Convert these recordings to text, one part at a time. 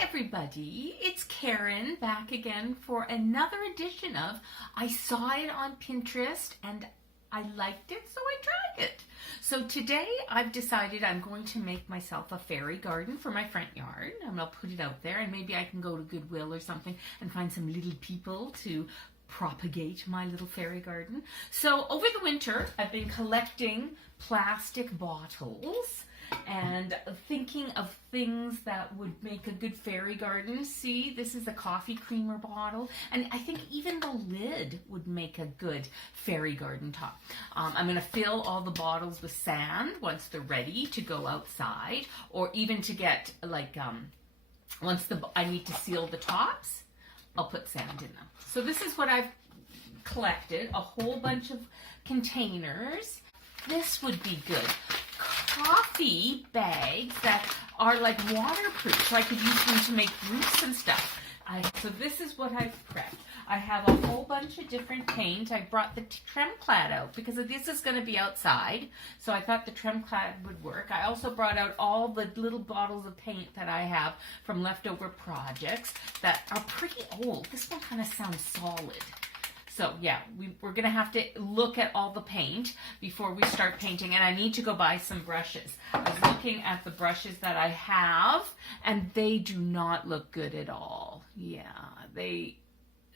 everybody, it's Karen back again for another edition of I saw it on Pinterest and I liked it, so I tried it. So today I've decided I'm going to make myself a fairy garden for my front yard. I'm going to put it out there and maybe I can go to Goodwill or something and find some little people to propagate my little fairy garden. So over the winter I've been collecting plastic bottles and thinking of things that would make a good fairy garden. See, this is a coffee creamer bottle, and I think even the lid would make a good fairy garden top. I'm going to fill all the bottles with sand once they're ready to go outside, or even to get like once I need to seal the tops, I'll put sand in them. So this is what I've collected, a whole bunch of containers. This would be good. Coffee bags that are like waterproof, so I could use them to make roofs and stuff. So this is what I've prepped. I have a whole bunch of different paint. I brought the Tremclad out because this is going to be outside, so I thought the Tremclad would work. I also brought out all the little bottles of paint that I have from leftover projects that are pretty old. This one kind of sounds solid. So yeah, we're going to have to look at all the paint before we start painting, and I need to go buy some brushes. I was looking at the brushes that I have, and they do not look good at all. Yeah,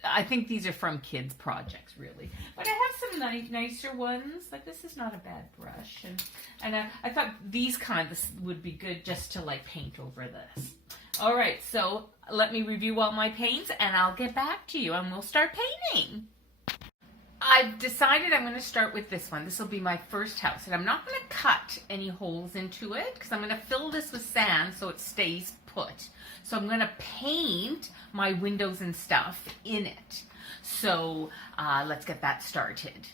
I think these are from kids' projects, really. But I have some nicer ones. Like this is not a bad brush, and I thought these kinds would be good just to like paint over this. All right, so let me review all my paints, and I'll get back to you, and we'll start painting. I've decided I'm going to start with this one. This will be my first house, and I'm not going to cut any holes into it because I'm going to fill this with sand so it stays put. So I'm going to paint my windows and stuff in it. So let's get that started.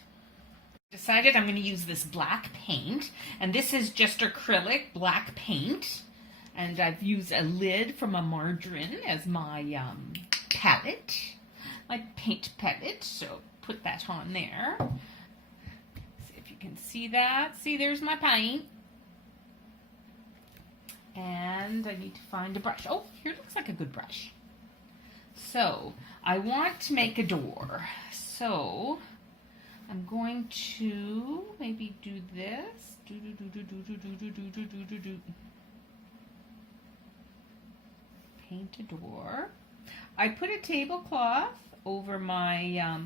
Decided I'm going to use this black paint, and this is just acrylic black paint, and I've used a lid from a margarine as my palette, my paint palette. So put that on there. See if you can see that. See, there's my paint. And I need to find a brush. Oh, here looks like a good brush. So I want to make a door. So I'm going to maybe do this. Paint a door. I put a tablecloth over my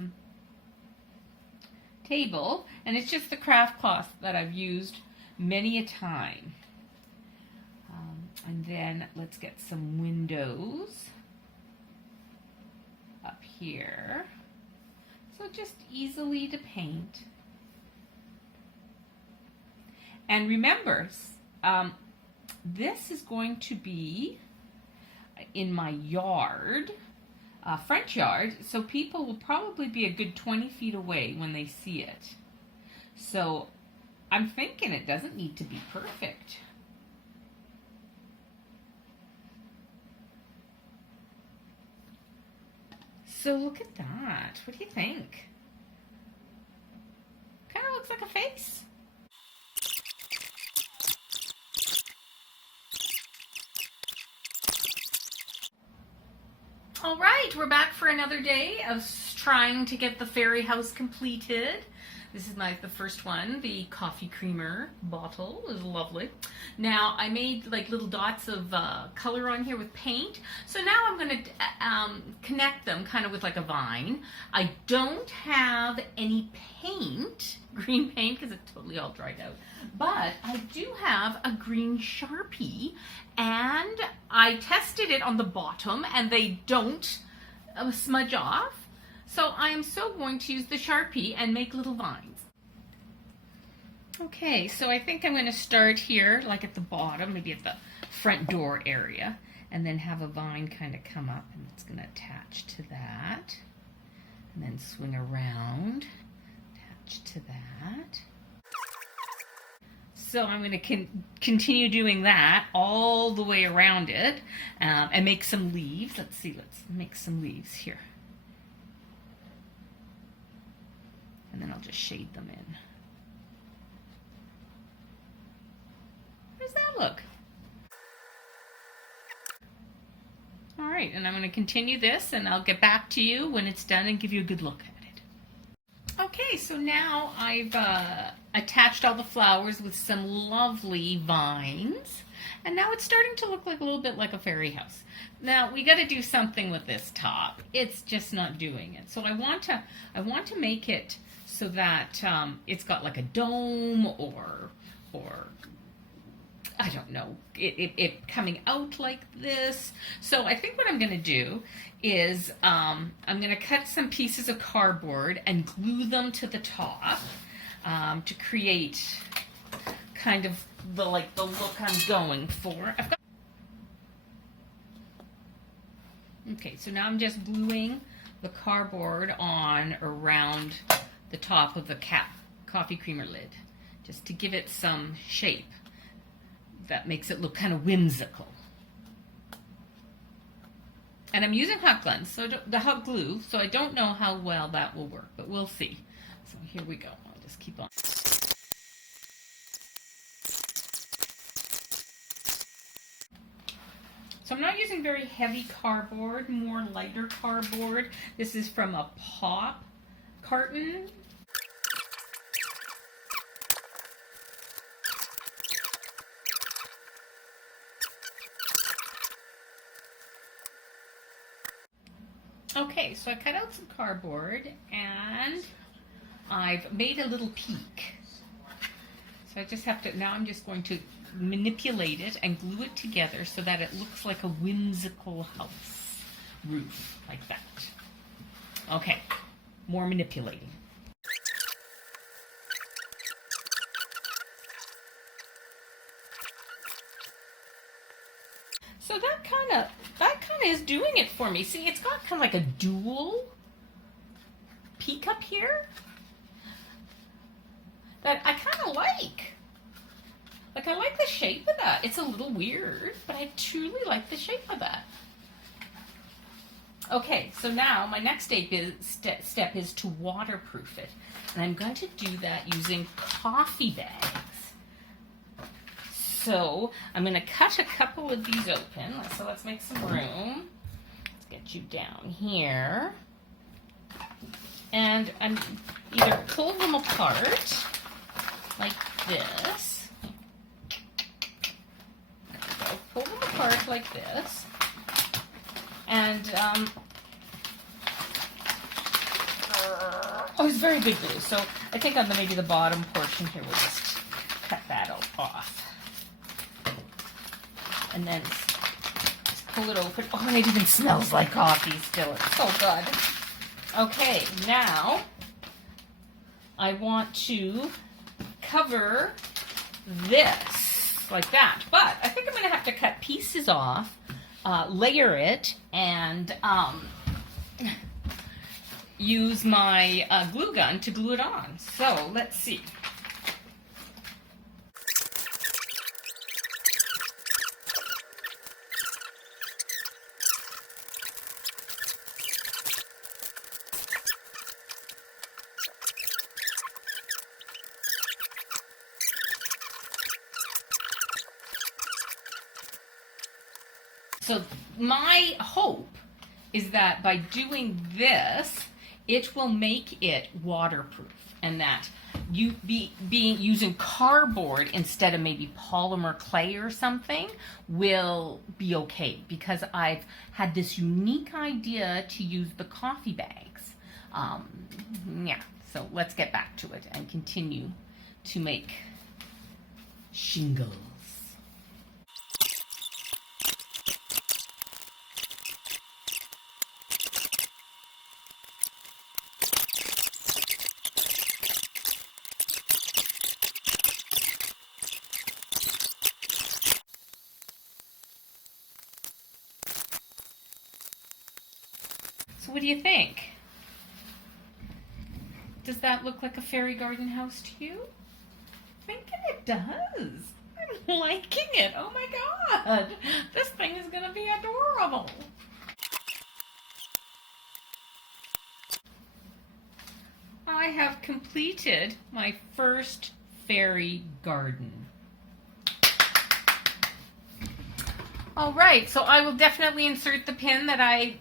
table, and it's just the craft cloth that I've used many a time. And then let's get some windows up here. So just easily to paint. And remember, this is going to be in my yard, front yard, so people will probably be a good 20 feet away when they see it. So I'm thinking it doesn't need to be perfect. So look at that. What do you think? Kind of looks like a face. All right, we're back for another day of trying to get the fairy house completed. This is the first one. The coffee creamer bottle is lovely. Now I made like little dots of color on here with paint. So now I'm going to connect them kind of with like a vine. I don't have any paint, green paint, because it's totally all dried out. But I do have a green Sharpie, and I tested it on the bottom and they don't smudge off. So I am so going to use the Sharpie and make little vines. Okay, so I think I'm going to start here, like at the bottom, maybe at the front door area, and then have a vine kind of come up, and it's going to attach to that, and then swing around, attach to that. So I'm going to continue doing that all the way around it, and make some leaves. Let's see, let's make some leaves here. And then I'll just shade them in. How does that look? right, and I'm going to continue this, and I'll get back to you when it's done and give you a good look at it. Okay, so now I've attached all the flowers with some lovely vines, and now it's starting to look like a little bit like a fairy house. Now we got to do something with this top. It's just not doing it. So I want to make it so that it's got like a dome or I don't know, it coming out like this. So I think what I'm going to do is I'm going to cut some pieces of cardboard and glue them to the top to create kind of the look I'm going for. Okay, so now I'm just gluing the cardboard on around the top of the coffee creamer lid, just to give it some shape that makes it look kind of whimsical. And I'm using hot glue, so I don't know how well that will work, but we'll see. So here we go. I'll just keep on. So I'm not using very heavy cardboard, more lighter cardboard. This is from a pop carton. Okay, so I cut out some cardboard and I've made a little peak. So I just have to, now I'm just going to manipulate it and glue it together so that it looks like a whimsical house roof, like that. Okay, more manipulating. So that kind of is doing it for me. See, it's got kind of like a dual peak up here that I kind of like. Like, I like the shape of that. It's a little weird, but I truly like the shape of that. Okay, so now my next step is to waterproof it. And I'm going to do that using coffee bags. So I'm going to cut a couple of these open. So let's make some room. Let's get you down here. And I'm either pull them apart like this. There we go. Pull them apart like this. And oh, it's very big glue. So I think on maybe the bottom portion here, we'll just cut that off. And then just pull it open. Oh, it even smells like coffee still. It's so good. Okay, now I want to cover this like that. But I think I'm going to have to cut pieces off, layer it, and use my glue gun to glue it on. So let's see. So my hope is that by doing this, it will make it waterproof, and that using cardboard instead of maybe polymer clay or something will be okay, because I've had this unique idea to use the coffee bags. Yeah, so let's get back to it and continue to make shingles. So what do you think? Does that look like a fairy garden house to you? I'm thinking it does. I'm liking it. Oh my god. This thing is going to be adorable. I have completed my first fairy garden. All right, so I will definitely insert the pin that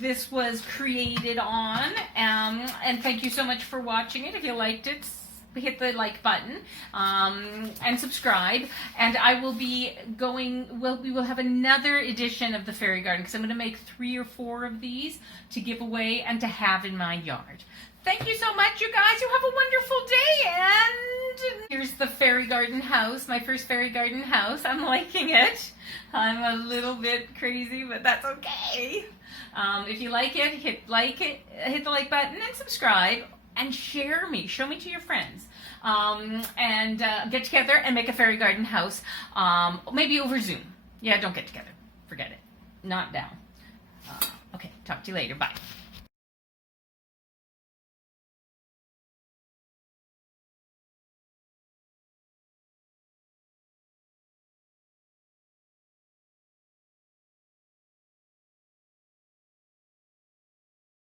this was created on. And thank you so much for watching it. If you liked it, hit the like button and subscribe. And I will be we will have another edition of the Fairy Garden because I'm going to make 3 or 4 of these to give away and to have in my yard. Thank you so much, you guys. You have a wonderful day. And here's the Fairy Garden house, my first Fairy Garden house. I'm liking it. I'm a little bit crazy, but that's okay. If you like it, hit the like button and subscribe and share me. Show me to your friends. And get together and make a Fairy Garden house. Maybe over Zoom. Yeah, don't get together. Forget it. Not down. Okay, talk to you later. Bye.